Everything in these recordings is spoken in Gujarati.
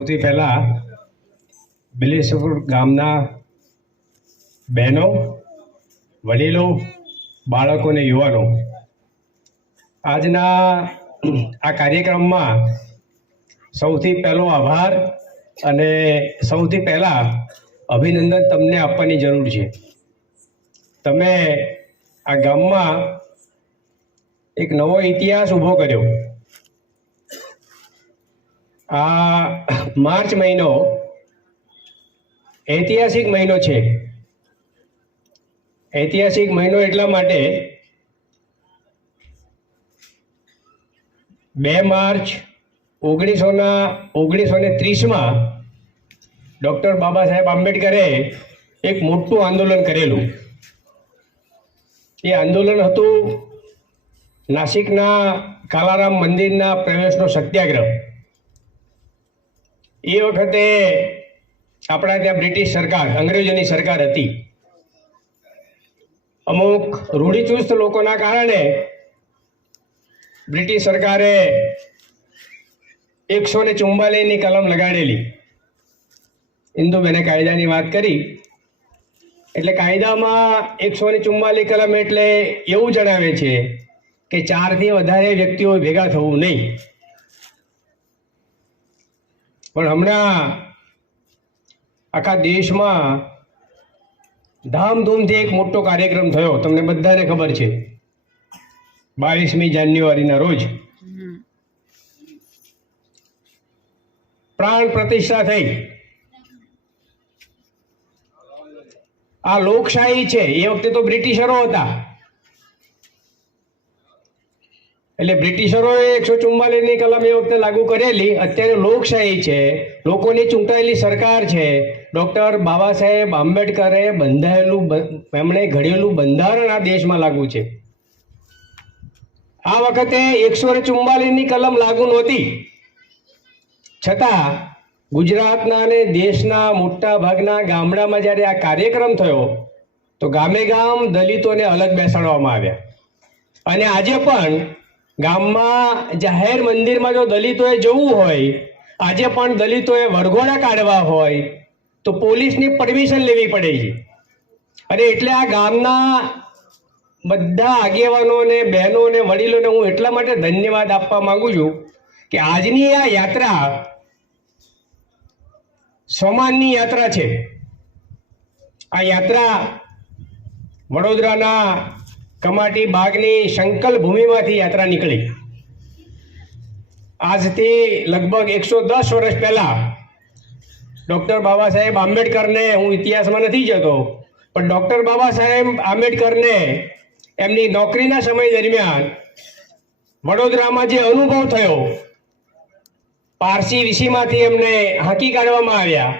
સૌથી પહેલા બિલેશ્વર ગામના બહેનો, વડીલો, બાળકો અને યુવાનો આજના આ કાર્યક્રમમાં સૌથી પહેલો આભાર અને સૌથી પહેલા અભિનંદન તમને આપવાની જરૂર છે. તમે આ ગામમાં એક નવો ઇતિહાસ ઊભો કર્યો. આ માર્ચ મહિનો ઐતિહાસિક મહિનો છે. ઐતિહાસિક મહિનો એટલા માટે 2 માર્ચ 1930માં ડૉક્ટર બાબા સાહેબ આંબેડકરે એક મોટું આંદોલન કરેલું. એ આંદોલન હતું નાસિકના કાલારામ મંદિરના પ્રવેશનો સત્યાગ્રહ. એ વખતે આપણા ત્યાં બ્રિટિશ સરકાર, અંગ્રેજોની સરકાર હતી. અમુક રૂઢિચુસ્ત લોકોના કારણે બ્રિટિશ સરકારે 144ની કલમ લગાડેલી. ઇન્દુબેને કાયદાની વાત કરી એટલે કાયદામાં 144 કલમ એટલે એવું જણાવે છે કે 4થી વધારે વ્યક્તિઓ ભેગા થવું નહીં. પણ હમણાં આખા દેશમાં ધામધૂમથી એક મોટો કાર્યક્રમ થયો. તમને બધાને ખબર છે. 22મી જાન્યુઆરીના રોજ પ્રાણ પ્રતિષ્ઠા થઈ. આ લોકશાહી છે. એ વખતે તો બ્રિટિશરો હતા એટલે બ્રિટિશરોએ 144ની કલમ એ વખતે લાગુ કરેલી. અત્યારે લોકશાહી છે, લોકોની ચૂંટાયેલી સરકાર છે. ડૉક્ટર બાબા સાહેબ આંબેડકરે એમણે ઘડેલું બંધારણ આ દેશમાં લાગુ છે. આ વખતે 144ની કલમ લાગુ નહોતી, છતાં ગુજરાતના અને દેશના મોટા ભાગના ગામડામાં જ્યારે આ કાર્યક્રમ થયો તો ગામે ગામ દલિતોને અલગ બેસાડવામાં આવ્યા. અને આજે પણ ગામમાં જાહેર મંદિરમાં જો દલિતોએ જવું હોય, આજે પણ દલિતોએ વરઘોડા કાઢવા હોય તો પોલીસની પરમિશન લેવી પડે છે. અને એટલે આ ગામના બધા આગેવાનોને, બહેનોને, વડીલોને હું એટલા માટે ધન્યવાદ આપવા માંગુ છું કે આજની આ યાત્રા સ્વમાનની યાત્રા છે. આ યાત્રા વડોદરાના કમાટી બાગની સંકલ્પ ભૂમિમાંથી યાત્રા નીકળી. આજથી લગભગ 110 વર્ષ પહેલા ડૉક્ટર બાબા સાહેબ આંબેડકરને, હું ઇતિહાસમાં નથી જતો, પણ ડૉક્ટર બાબા સાહેબ આંબેડકરને એમની નોકરીના સમય દરમિયાન વડોદરામાં જે અનુભવ થયો, પારસી વીસીમાંથી એમને હાંકી કાઢવામાં આવ્યા.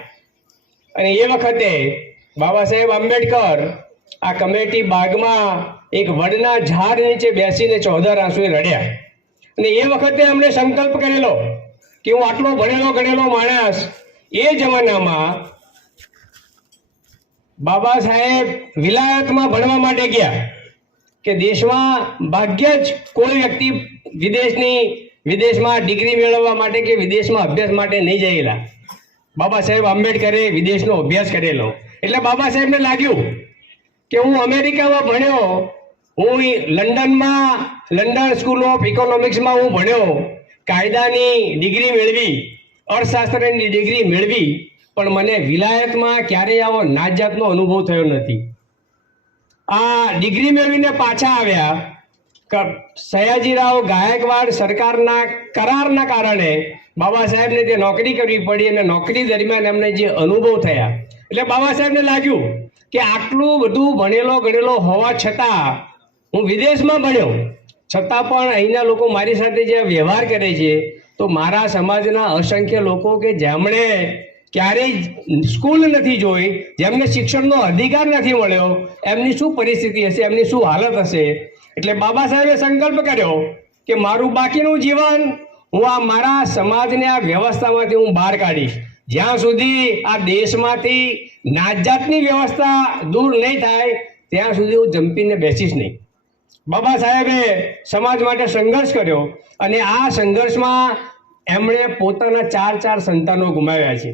અને એ વખતે બાબા સાહેબ આંબેડકર આ કમેટી બાગમાં એક વડના ઝાડ નીચે બેસીને 14 આંસુએ રડ્યા. અને એ વખતે એમણે સંકલ્પ કરેલો કે હું આટલો ભણેલો ગણેલો માણસ, એ જમાનામાં બાબા સાહેબ વિલાયતમાં ભણવા માટે ગયા કે દેશમાં ભાગ્ય જ કોઈ વ્યક્તિ વિદેશમાં ડિગ્રી મેળવવા માટે કે વિદેશમાં અભ્યાસ માટે નહીં જયેલા. બાબા સાહેબ આંબેડકરે વિદેશનો અભ્યાસ કરેલો. એટલે બાબા સાહેબને લાગ્યું કે હું અમેરિકામાં ભણ્યો, હું લંડન સ્કૂલ ઓફ ઇકોનોમિક્સમાં હું ભણ્યો, કાયદાની ડિગ્રી મેળવી, અર્થશાસ્ત્રની ડિગ્રી મેળવી, પણ મને વિલાયતમાં ક્યારેય આવો નાત જાતનો અનુભવ થયો નથી. આ ડિગ્રી મેળવીને પાછા આવ્યા. સયાજીરાવ ગાયકવાડ સરકારના કરારના કારણે બાબા સાહેબને તે નોકરી કરવી પડી. અને નોકરી દરમિયાન એમને જે અનુભવ થયા એટલે બાબા સાહેબને લાગ્યું કે આટલું બધું ભણેલો ગણેલો હોવા છતાં હું વિદેશમાં ભણ્યો, છતાં પણ અહીંના લોકો મારી સાથે જે વ્યવહાર કરે છે, તો મારા સમાજના અસંખ્ય લોકો કે જેમણે ક્યારેય સ્કૂલ નથી જોઈ, જેમને શિક્ષણનો અધિકાર નથી મળ્યો, એમની શું પરિસ્થિતિ હશે, એમની શું હાલત હશે. એટલે બાબા સાહેબે સંકલ્પ કર્યો કે મારું બાકીનું જીવન હું આ મારા સમાજને આ વ્યવસ્થામાંથી હું બહાર કાઢીશ. જ્યાં સુધી આ દેશમાંથી નાત જાતની વ્યવસ્થા દૂર નહીં થાય ત્યાં સુધી હું જંપીને બેસીશ નહીં. બાબા સાહેબે સમાજ માટે સંઘર્ષ કર્યો અને આ સંઘર્ષમાં એમણે પોતાના 4 સંતાનો ગુમાવ્યા છે.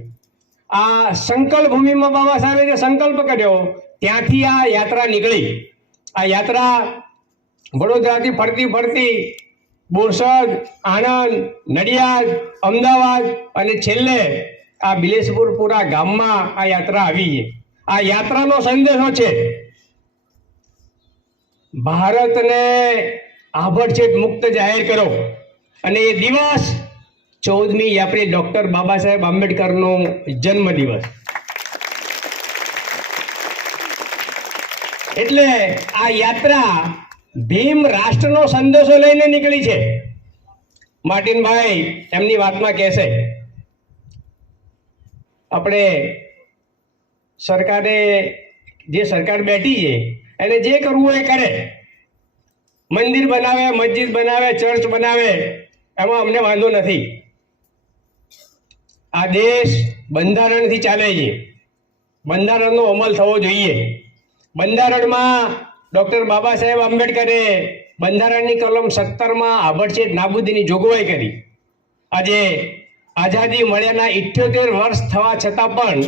આ સંકલ્પ ભૂમિમાં બાબા સાહેબે જે સંકલ્પ કર્યો ત્યાંથી આ યાત્રા નીકળી. આ યાત્રા વડોદરાથી ફરતી ફરતી બોરસદ, આણંદ, નડિયાદ, અમદાવાદ અને છેલ્લે આ બિલેશપુરપુરા ગામમાં આ યાત્રા આવી છે. આ યાત્રાનો સંદેશો છે ભારતને આભડછેટ મુક્ત જાહેર કરો. અને એ દિવસ 14મી એપ્રિલ ડોક્ટર બાબા સાહેબ આંબેડકરનો જન્મ દિવસ. એટલે આ યાત્રા ભીમ રાષ્ટ્રનો સંદેશો લઈને નીકળી છે. માર્ટિનભાઈ એમની વાતમાં કહેશે, આપણે સરકારે જે સરકાર બેઠી છે એને જે કરવું એ કરે. મંદિર બનાવે, મસ્જિદ બનાવે, ચર્ચ બનાવે, એમાં અમને વાંધો નથી. આ દેશ બંધારણથી ચાલે છે. બંધારણનો અમલ થવો જોઈએ. બંધારણમાં ડૉક્ટર બાબા સાહેબ આંબેડકરે બંધારણની કલમ 17માં આભડછેટ નાબૂદીની જોગવાઈ કરી. આજે આઝાદી મળ્યાના 78 વર્ષ થવા છતાં પણ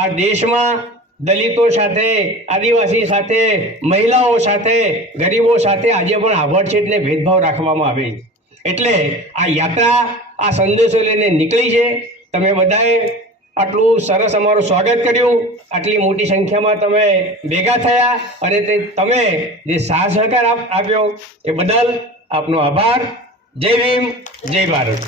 આ દેશમાં દલિતો સાથે, આદિવાસી સાથે, મહિલાઓ સાથે, ગરીબો સાથે આજે પણ આભડછેટને ભેદભાવ રાખવામાં આવે છે. એટલે આ યાત્રા આ સંદેશો લઈને નીકળી છે. તમે બધાએ આટલું સરસ અમારું સ્વાગત કર્યું. આટલી મોટી સંખ્યામાં તમે ભેગા થયા અને તમે જે સાથ સહકાર આપ્યો એ બદલ આપનો આભાર. જય ભીમ, જય ભારત.